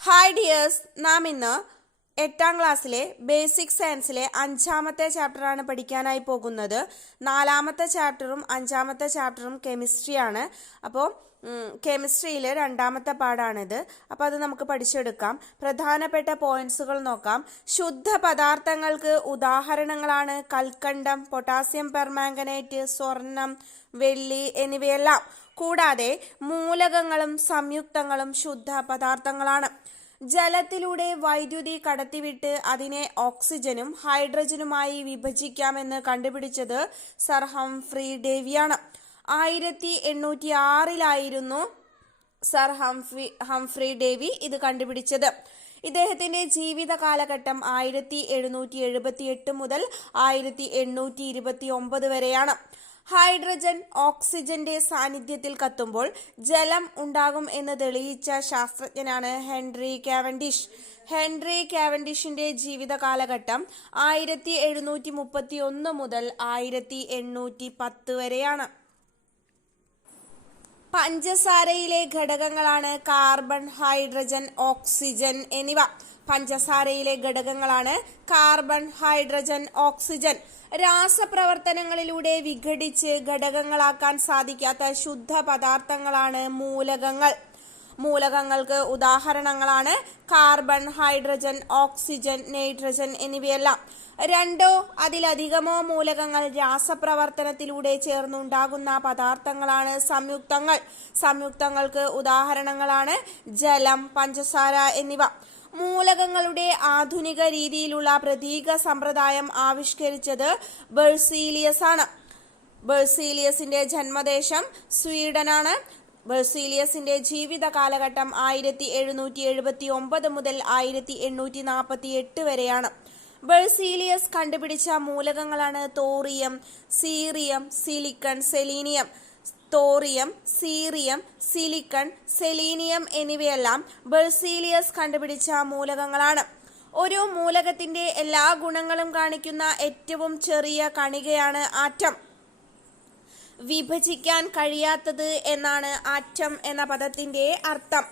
Hi dears, നാം ഇന്ന് 8ാം ക്ലാസ്സിലെ ബേസിക് സയൻസിലെ 5ാമത്തെ ചാപ്റ്ററാണ് പഠിക്കാനായി പോകുന്നത്. 4ാമത്തെ ചാപ്റ്ററും 5ാമത്തെ ചാപ്റ്ററും കെമിസ്ട്രിയാണ്. അപ്പോൾ കെമിസ്ട്രിയിലെ 2ാമത്തെ പാഠാണിത്. അപ്പോൾ അത് നമുക്ക് പഠിച്ചെടുക്കാം. പ്രധാനപ്പെട്ട പോയിന്റ്സുകൾ നോക്കാം. ശുദ്ധ പദാർത്ഥങ്ങൾക്ക് ഉദാഹരണങ്ങളാണ് കൽക്കണ്ടം, പൊട്ടാസ്യം പെർമാംഗനേറ്റ്, സ്വർണം, വെള്ളി എന്നിവയെല്ലാം. കൂടാതെ മൂലകങ്ങളും സംയുക്തങ്ങളും ശുദ്ധ പദാർത്ഥങ്ങളാണ്. ജലത്തിലൂടെ വൈദ്യുതി കടത്തിവിട്ട് അതിനെ ഓക്സിജനും ഹൈഡ്രജനുമായി വിഭജിക്കാമെന്ന് കണ്ടുപിടിച്ചത് സർ ഹംഫ്രി ഡേവിയാണ്. 1806 സർ ഹംഫ്രി ഡേവി ഇത് കണ്ടുപിടിച്ചത്. ഇദ്ദേഹത്തിന്റെ ജീവിത കാലഘട്ടം 1778 മുതൽ 1829 വരെയാണ്. ഹൈഡ്രജൻ ഓക്സിജന്റെ സാന്നിധ്യത്തിൽ കത്തുമ്പോൾ ജലം ഉണ്ടാകും എന്ന് തെളിയിച്ച ശാസ്ത്രജ്ഞനാണ് ഹെൻറി കാവൻഡിഷ്. ഹെൻറി കാവൻഡിഷിന്റെ ജീവിത കാലഘട്ടം 1731 മുതൽ 1810 വരെയാണ്. പഞ്ചസാരയിലെ ഘടകങ്ങളാണ് കാർബൺ, ഹൈഡ്രജൻ, ഓക്സിജൻ എന്നിവ. പഞ്ചസാരയിലെ ഘടകങ്ങളാണ് കാർബൺ, ഹൈഡ്രജൻ, ഓക്സിജൻ. രാസപ്രവർത്തനങ്ങളിലൂടെ വിഘടിച്ച് ഘടകങ്ങളാക്കാൻ സാധിക്കാത്ത ശുദ്ധ പദാർത്ഥങ്ങളാണ് മൂലകങ്ങൾ. മൂലകങ്ങൾക്ക് ഉദാഹരണങ്ങളാണ് കാർബൺ, ഹൈഡ്രജൻ, ഓക്സിജൻ, നൈട്രജൻ എന്നിവയെല്ലാം. 2 അതിലധികമോ മൂലകങ്ങൾ രാസപ്രവർത്തനത്തിലൂടെ ചേർന്നുണ്ടാകുന്ന പദാർത്ഥങ്ങളാണ് സംയുക്തങ്ങൾ. സംയുക്തങ്ങൾക്ക് ഉദാഹരണങ്ങളാണ് ജലം, പഞ്ചസാര എന്നിവ. മൂലകങ്ങളുടെ ആധുനിക രീതിയിലുള്ള പ്രതീക സമ്പ്രദായം ആവിഷ്കരിച്ചത് ബെർസീലിയസ് ആണ്. ബെർസീലിയസിന്റെ ജന്മദേശം സ്വീഡനാണ്. ബെർസീലിയസിന്റെ ജീവിത കാലഘട്ടം 1779 മുതൽ 1848 വരെയാണ്. ബെർസീലിയസ് കണ്ടുപിടിച്ച മൂലകങ്ങളാണ് thorium, cerium, silicon, selenium. Thorium, cerium, silicon, selenium എന്നിവയെല്ലാം ബെർസീലിയസ് കണ്ടുപിടിച്ച മൂലകങ്ങളാണ്. ഒരു മൂലകത്തിന്റെ എല്ലാ ഗുണങ്ങളും കാണിക്കുന്ന ഏറ്റവും ചെറിയ കണികയാണ് ആറ്റം. വിഭജിക്കാൻ കഴിയാത്തത് എന്നാണ് ആറ്റം എന്ന പദത്തിന്റെ അർത്ഥം.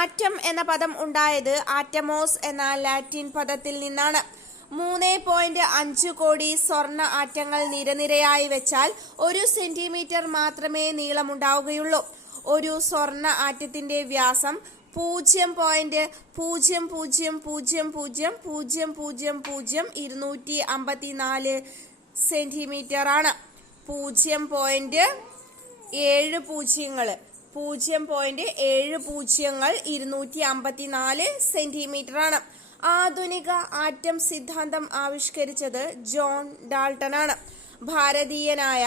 ആറ്റം എന്ന പദം ഉണ്ടായത് ആറ്റമോസ് എന്ന ലാറ്റിൻ പദത്തിൽ നിന്നാണ്. 3.5 കോടി സ്വർണ്ണ ആറ്റങ്ങൾ നിരനിരയായി വെച്ചാൽ 1 സെന്റിമീറ്റർ മാത്രമേ നീളമുണ്ടാവുകയുള്ളൂ. ഒരു സ്വർണ്ണ ആറ്റത്തിന്റെ വ്യാസം 0.0000000254 സെന്റിമീറ്റർ ആണ്. 0.7 പൂജ്യങ്ങൾ 254 സെന്റിമീറ്റർ ആണ്. ആധുനിക ആറ്റം സിദ്ധാന്തം ആവിഷ്കരിച്ചത് ജോൺ ഡാൾട്ടനാണ്. ഭാരതീയനായ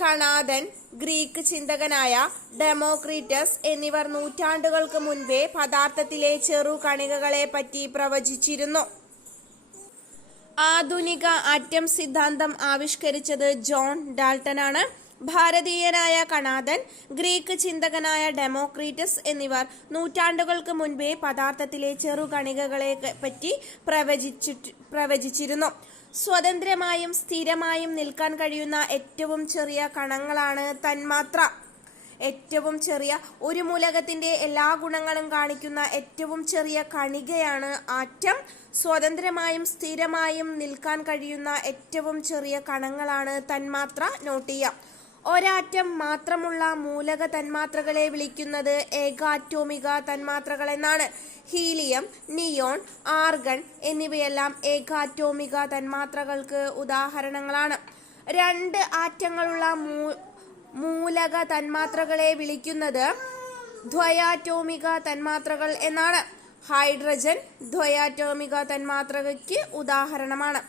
കണാദൻ, ഗ്രീക്ക് ചിന്തകനായ ഡെമോക്രിറ്റസ് എന്നിവർ നൂറ്റാണ്ടുകൾക്ക് മുൻപേ പദാർത്ഥത്തിലെ ചെറു കണികകളെ പറ്റി പ്രവചിച്ചിരുന്നു. ആധുനിക ആറ്റം സിദ്ധാന്തം ആവിഷ്കരിച്ചത് ജോൺ ഡാൾട്ടനാണ്. ഭാരതീയനായ കണാദൻ, ഗ്രീക്ക് ചിന്തകനായ ഡെമോക്രിറ്റസ് എന്നിവർ നൂറ്റാണ്ടുകൾക്ക് മുൻപേ പദാർത്ഥത്തിലെ ചെറുകണികകളെ പറ്റി പ്രവചിച്ചിരുന്നു. സ്വതന്ത്രമായും സ്ഥിരമായും നിൽക്കാൻ കഴിയുന്ന ഏറ്റവും ചെറിയ കണങ്ങളാണ് തന്മാത്ര. ഏറ്റവും ചെറിയ ഒരു മൂലകത്തിന്റെ എല്ലാ ഗുണങ്ങളും കാണിക്കുന്ന ഏറ്റവും ചെറിയ കണികയാണ് ആറ്റം. സ്വതന്ത്രമായും സ്ഥിരമായും നിൽക്കാൻ കഴിയുന്ന ഏറ്റവും ചെറിയ കണങ്ങളാണ് തന്മാത്ര. നോട്ട് ചെയ്യാം. ഒരാറ്റം മാത്രമുള്ള മൂലക തന്മാത്രകളെ വിളിക്കുന്നത് ഏകാറ്റോമിക തന്മാത്രകൾ എന്നാണ്. ഹീലിയം, നിയോൺ, ആർഗൺ എന്നിവയെല്ലാം ഏകാറ്റോമിക തന്മാത്രകൾക്ക് ഉദാഹരണങ്ങളാണ്. 2 ആറ്റങ്ങളുള്ള മൂലക തന്മാത്രകളെ വിളിക്കുന്നത് ദ്വയാറ്റോമിക തന്മാത്രകൾ എന്നാണ്. ഹൈഡ്രജൻ ദ്വയാറ്റോമിക തന്മാത്രയ്ക്ക് ഉദാഹരണമാണ്.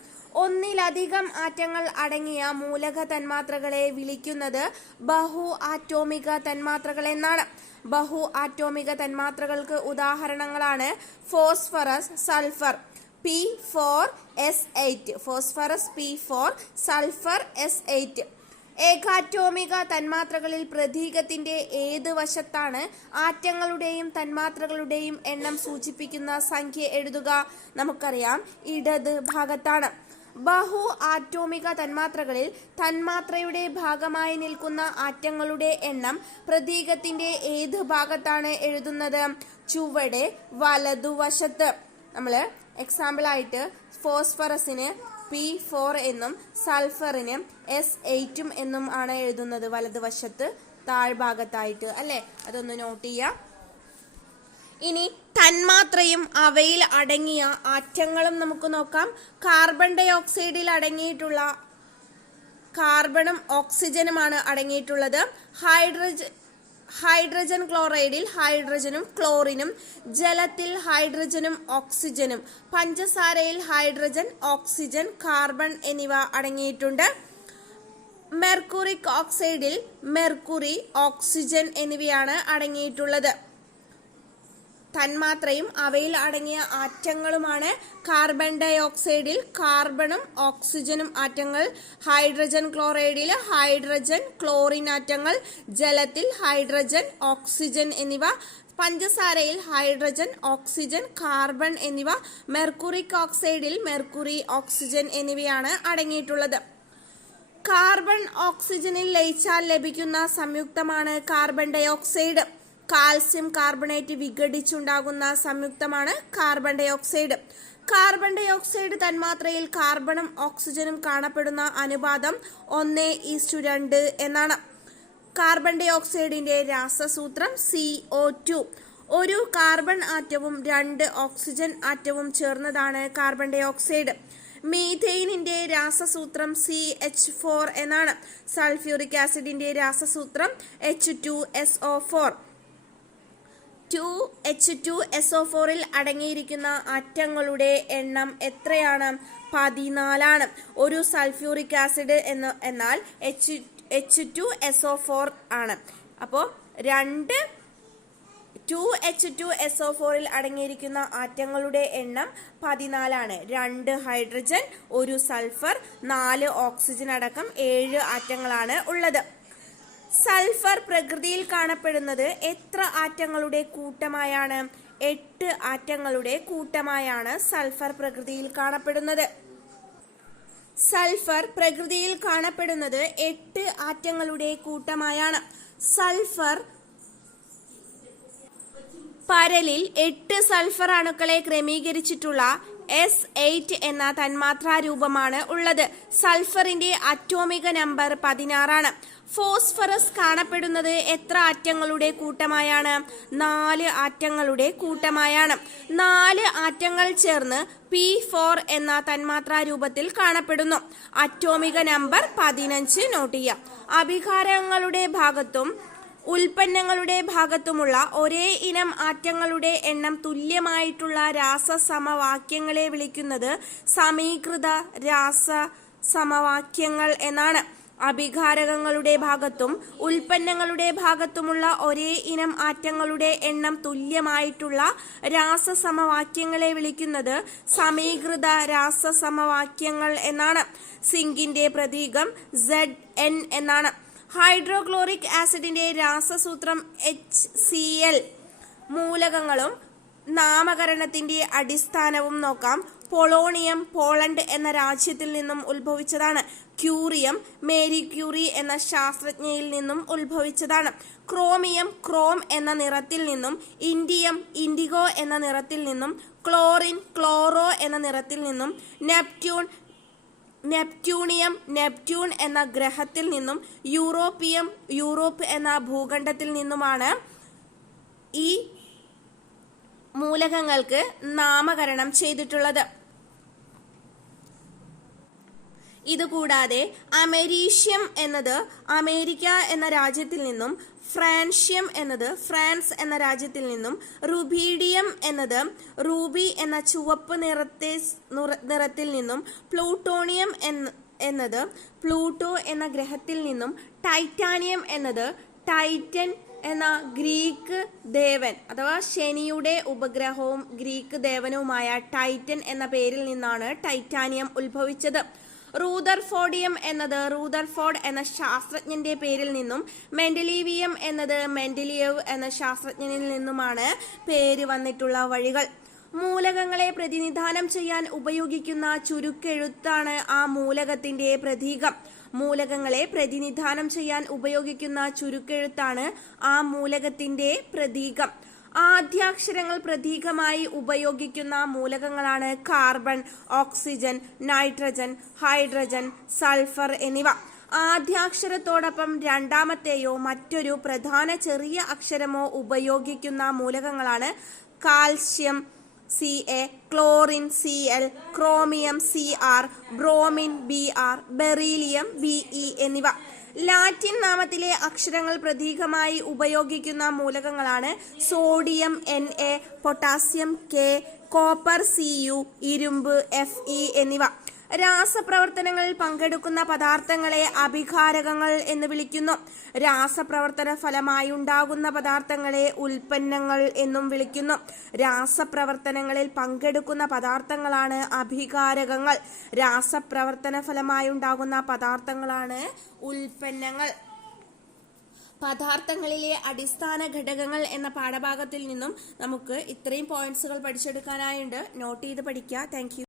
1ലധികം ആറ്റങ്ങൾ അടങ്ങിയ മൂലക തന്മാത്രകളെ വിളിക്കുന്നത് ബഹു ആറ്റോമിക തന്മാത്രകൾ എന്നാണ്. ബഹു ആറ്റോമിക തന്മാത്രകൾക്ക് ഉദാഹരണങ്ങളാണ് phosphorus, sulphur P4S8, phosphorus P4, sulphur S8. ഏകാറ്റോമിക തന്മാത്രകളിൽ പ്രതീകത്തിന്റെ ഏത് വശത്താണ് ആറ്റങ്ങളുടെയും തന്മാത്രകളുടെയും എണ്ണം സൂചിപ്പിക്കുന്ന സംഖ്യ എഴുതുക? നമുക്കറിയാം, ഇടത് ഭാഗത്താണ്. ബഹു ആറ്റോമിക തന്മാത്രകളിൽ തന്മാത്രയുടെ ഭാഗമായി നിൽക്കുന്ന ആറ്റങ്ങളുടെ എണ്ണം പ്രതീകത്തിന്റെ ഏത് ഭാഗത്താണ് എഴുതുന്നത്? ചുവടെ വലതുവശത്ത്. നമ്മൾ എക്സാമ്പിൾ ആയിട്ട് ഫോസ്ഫറസിന് P4 എന്നും സൾഫറിന് S8 എന്നും ആണ് എഴുതുന്നത് വലതുവശത്ത് താഴ്ഭാഗത്തായിട്ട്, അല്ലേ? അതൊന്ന് നോട്ട് ചെയ്യാം. ഇനി തന്മാത്രയും അവയിൽ അടങ്ങിയ ആറ്റങ്ങളും നമുക്ക് നോക്കാം. കാർബൺ ഡൈ ഓക്സൈഡിൽ അടങ്ങിയിട്ടുള്ള കാർബണും ഓക്സിജനുമാണ് അടങ്ങിയിട്ടുള്ളത്. ഹൈഡ്രജൻ ക്ലോറൈഡിൽ ഹൈഡ്രജനും ക്ലോറിനും, ജലത്തിൽ ഹൈഡ്രജനും ഓക്സിജനും, പഞ്ചസാരയിൽ ഹൈഡ്രജൻ, ഓക്സിജൻ, കാർബൺ എന്നിവ അടങ്ങിയിട്ടുണ്ട്. മെർക്കുറിക് ഓക്സൈഡിൽ മെർക്കുറി, ഓക്സിജൻ എന്നിവയാണ് അടങ്ങിയിട്ടുള്ളത്. തന്മാത്രയും അവയിൽ അടങ്ങിയ ആറ്റങ്ങളുമാണ് കാർബൺ ഡൈ ഓക്സൈഡിൽ കാർബണും ഓക്സിജനും ആറ്റങ്ങൾ, ഹൈഡ്രജൻ ക്ലോറൈഡിൽ ഹൈഡ്രജൻ, ക്ലോറിൻ ആറ്റങ്ങൾ, ജലത്തിൽ ഹൈഡ്രജൻ, ഓക്സിജൻ എന്നിവ, പഞ്ചസാരയിൽ ഹൈഡ്രജൻ, ഓക്സിജൻ, കാർബൺ എന്നിവ, മെർക്കുറിക് ഓക്സൈഡിൽ മെർക്കുറി, ഓക്സിജൻ എന്നിവയാണ് അടങ്ങിയിട്ടുള്ളത്. കാർബൺ ഓക്സിജനിൽ ലയിച്ചാൽ ലഭിക്കുന്ന സംയുക്തമാണ് carbon dioxide. Calcium carbonate വിഘടിച്ചുണ്ടാകുന്ന സംയുക്തമാണ് carbon dioxide. Carbon dioxide തന്മാത്രയിൽ കാർബണും ഓക്സിജനും കാണപ്പെടുന്ന അനുപാതം 1:2 എന്നാണ്. കാർബൺ ഡൈ ഓക്സൈഡിന്റെ രാസസൂത്രം CO2. ഒരു കാർബൺ ആറ്റവും 2 ഓക്സിജൻ ആറ്റവും ചേർന്നതാണ് കാർബൺ ഡൈ ഓക്സൈഡ്. മീഥെയിനിന്റെ രാസസൂത്രം CH4 എന്നാണ്. Sulphuric ആസിഡിന്റെ രാസസൂത്രം H2SO4. 2H2SO4ൽ അടങ്ങിയിരിക്കുന്ന ആറ്റങ്ങളുടെ എണ്ണം എത്രയാണ്? 14 ഒരു സൾഫ്യൂറിക് ആസിഡ് എന്നാൽ H2SO4 ആണ്. അപ്പോൾ 2H2SO4ൽ അടങ്ങിയിരിക്കുന്ന ആറ്റങ്ങളുടെ എണ്ണം 14. 2 ഹൈഡ്രജൻ, 1 സൾഫർ, 4 ഓക്സിജൻ അടക്കം 7 ആറ്റങ്ങളാണ് ഉള്ളത്. സൾഫർ പ്രകൃതിയിൽ കാണപ്പെടുന്നത് എത്ര ആറ്റങ്ങളുടെ കൂട്ടമായാണ്? 8 ആറ്റങ്ങളുടെ കൂട്ടമായാണ് സൾഫർ പ്രകൃതിയിൽ കാണപ്പെടുന്നത്. സൾഫർ പ്രകൃതിയിൽ കാണപ്പെടുന്നത് 8 ആറ്റങ്ങളുടെ കൂട്ടമായാണ്. സൾഫർ പരലിൽ 8 സൾഫർ അണുക്കളെ ക്രമീകരിച്ചിട്ടുള്ള S8 എന്ന തന്മാത്രാ രൂപമാണ് ഉള്ളത്. സൾഫറിന്റെ അറ്റോമിക നമ്പർ 16. ഫോസ്ഫറസ് കാണപ്പെടുന്നത് എത്ര ആറ്റങ്ങളുടെ കൂട്ടമായാണ്? 4 ആറ്റങ്ങളുടെ കൂട്ടമായാണ്. 4 ആറ്റങ്ങൾ ചേർന്ന് P4 എന്ന തന്മാത്രാ രൂപത്തിൽ കാണപ്പെടുന്നു. അറ്റോമിക നമ്പർ 15 നോട്ട് ചെയ്യാം. അഭികാരങ്ങളുടെ ഭാഗത്തും ഉൽപ്പന്നങ്ങളുടെ ഭാഗത്തുമുള്ള ഒരേ ഇനം ആറ്റങ്ങളുടെ എണ്ണം തുല്യമായിട്ടുള്ള രാസസമവാക്യങ്ങളെ വിളിക്കുന്നത് സമീകൃത രാസസമവാക്യങ്ങൾ എന്നാണ്. അഭികാരകങ്ങളുടെ ഭാഗത്തും ഉൽപ്പന്നങ്ങളുടെ ഭാഗത്തുമുള്ള ഒരേ ഇനം ആറ്റങ്ങളുടെ എണ്ണം തുല്യമായിട്ടുള്ള രാസസമവാക്യങ്ങളെ വിളിക്കുന്നത് സമീകൃത രാസസമവാക്യങ്ങൾ എന്നാണ്. സിങ്കിന്റെ പ്രതീകം Zn എന്നാണ്. Hydrochloric ആസിഡിന്റെ രാസസൂത്രം HCl. മൂലകങ്ങളും നാമകരണത്തിന്റെ അടിസ്ഥാനവും നോക്കാം. പൊളോണിയം പോളണ്ട് എന്ന രാജ്യത്തിൽ നിന്നും ഉത്ഭവിച്ചതാണ്. ക്യൂറിയം മേരി ക്യൂറി എന്ന ശാസ്ത്രജ്ഞയിൽ നിന്നും ഉത്ഭവിച്ചതാണ്. ക്രോമിയം ക്രോം എന്ന നിറത്തിൽ നിന്നും, ഇൻഡിയം ഇൻഡിഗോ എന്ന നിറത്തിൽ നിന്നും, ക്ലോറിൻ ക്ലോറോ എന്ന നിറത്തിൽ നിന്നും, നെപ്റ്റ്യൂണിയം നെപ്റ്റ്യൂൺ എന്ന ഗ്രഹത്തിൽ നിന്നും, യൂറോപ്പിയം യൂറോപ്പ് എന്ന ഭൂഖണ്ഡത്തിൽ നിന്നുമാണ് ഈ മൂലകങ്ങൾക്ക് നാമകരണം ചെയ്തിട്ടുള്ളത്. ഇതുകൂടാതെ അമേരീഷ്യം എന്നത് അമേരിക്ക എന്ന രാജ്യത്തിൽ നിന്നും, ഫ്രാൻഷ്യം എന്നത് ഫ്രാൻസ് എന്ന രാജ്യത്തിൽ നിന്നും, റുബീഡിയം എന്നത് റൂബി എന്ന ചുവപ്പ് നിറത്തിൽ നിന്നും, പ്ലൂട്ടോണിയം എന്നത് പ്ലൂട്ടോ എന്ന ഗ്രഹത്തിൽ നിന്നും, ടൈറ്റാനിയം എന്നത് ടൈറ്റൻ എന്ന ഗ്രീക്ക് ദേവൻ അഥവാ ശനിയുടെ ഉപഗ്രഹവും ഗ്രീക്ക് ദേവനുമായ ടൈറ്റൻ എന്ന പേരിൽ നിന്നാണ് ടൈറ്റാനിയം ഉത്ഭവിച്ചത്. റൂദർഫോർഡിയം എന്നത് റൂദർഫോർഡ് എന്ന ശാസ്ത്രജ്ഞന്റെ പേരിൽ നിന്നും, മെൻഡലീവിയം എന്നത് മെൻഡലിയേവ് എന്ന ശാസ്ത്രജ്ഞനിൽ നിന്നുമാണ് പേര് വന്നിട്ടുള്ള വഴികൾ. മൂലകങ്ങളെ പ്രതിനിധാനം ചെയ്യാൻ ഉപയോഗിക്കുന്ന ചുരുക്കെഴുത്താണ് ആ മൂലകത്തിന്റെ പ്രതീകം. മൂലകങ്ങളെ പ്രതിനിധാനം ചെയ്യാൻ ഉപയോഗിക്കുന്ന ചുരുക്കെഴുത്താണ് ആ മൂലകത്തിന്റെ പ്രതീകം. ആദ്യാക്ഷരങ്ങൾ പ്രതീകമായി ഉപയോഗിക്കുന്ന മൂലകങ്ങളാണ് carbon, oxygen, nitrogen, hydrogen, sulphur എന്നിവ. ആദ്യാക്ഷരത്തോടൊപ്പം രണ്ടാമത്തെയോ മറ്റൊരു പ്രധാന ചെറിയ അക്ഷരമോ ഉപയോഗിക്കുന്ന മൂലകങ്ങളാണ് calcium Ca, chlorine Cl, chromium Cr, bromine Br, beryllium Be എന്നിവ. ലാറ്റിൻ നാമത്തിലെ അക്ഷരങ്ങൾ പ്രതീകമായി ഉപയോഗിക്കുന്ന മൂലകങ്ങളാണ് sodium Na, potassium K, copper Cu, ഇരുമ്പ് Fe എന്നിവ. രാസപ്രവർത്തനങ്ങളിൽ പങ്കെടുക്കുന്ന പദാർത്ഥങ്ങളെ അഭികാരകങ്ങൾ എന്ന് വിളിക്കുന്നു. രാസപ്രവർത്തന ഫലമായുണ്ടാകുന്ന പദാർത്ഥങ്ങളെ ഉൽപ്പന്നങ്ങൾ എന്നും വിളിക്കുന്നു. രാസപ്രവർത്തനങ്ങളിൽ പങ്കെടുക്കുന്ന പദാർത്ഥങ്ങളാണ് അഭികാരകങ്ങൾ. രാസപ്രവർത്തന ഫലമായുണ്ടാകുന്ന പദാർത്ഥങ്ങളാണ് ഉൽപ്പന്നങ്ങൾ. പദാർത്ഥങ്ങളിലെ അടിസ്ഥാന ഘടകങ്ങൾ എന്ന പാഠഭാഗത്തിൽ നിന്നും നമുക്ക് ഇത്രയും പോയിന്റ്സുകൾ പഠിച്ചെടുക്കാനായുണ്ട്. നോട്ട് ചെയ്ത് പഠിക്കുക. Thank you.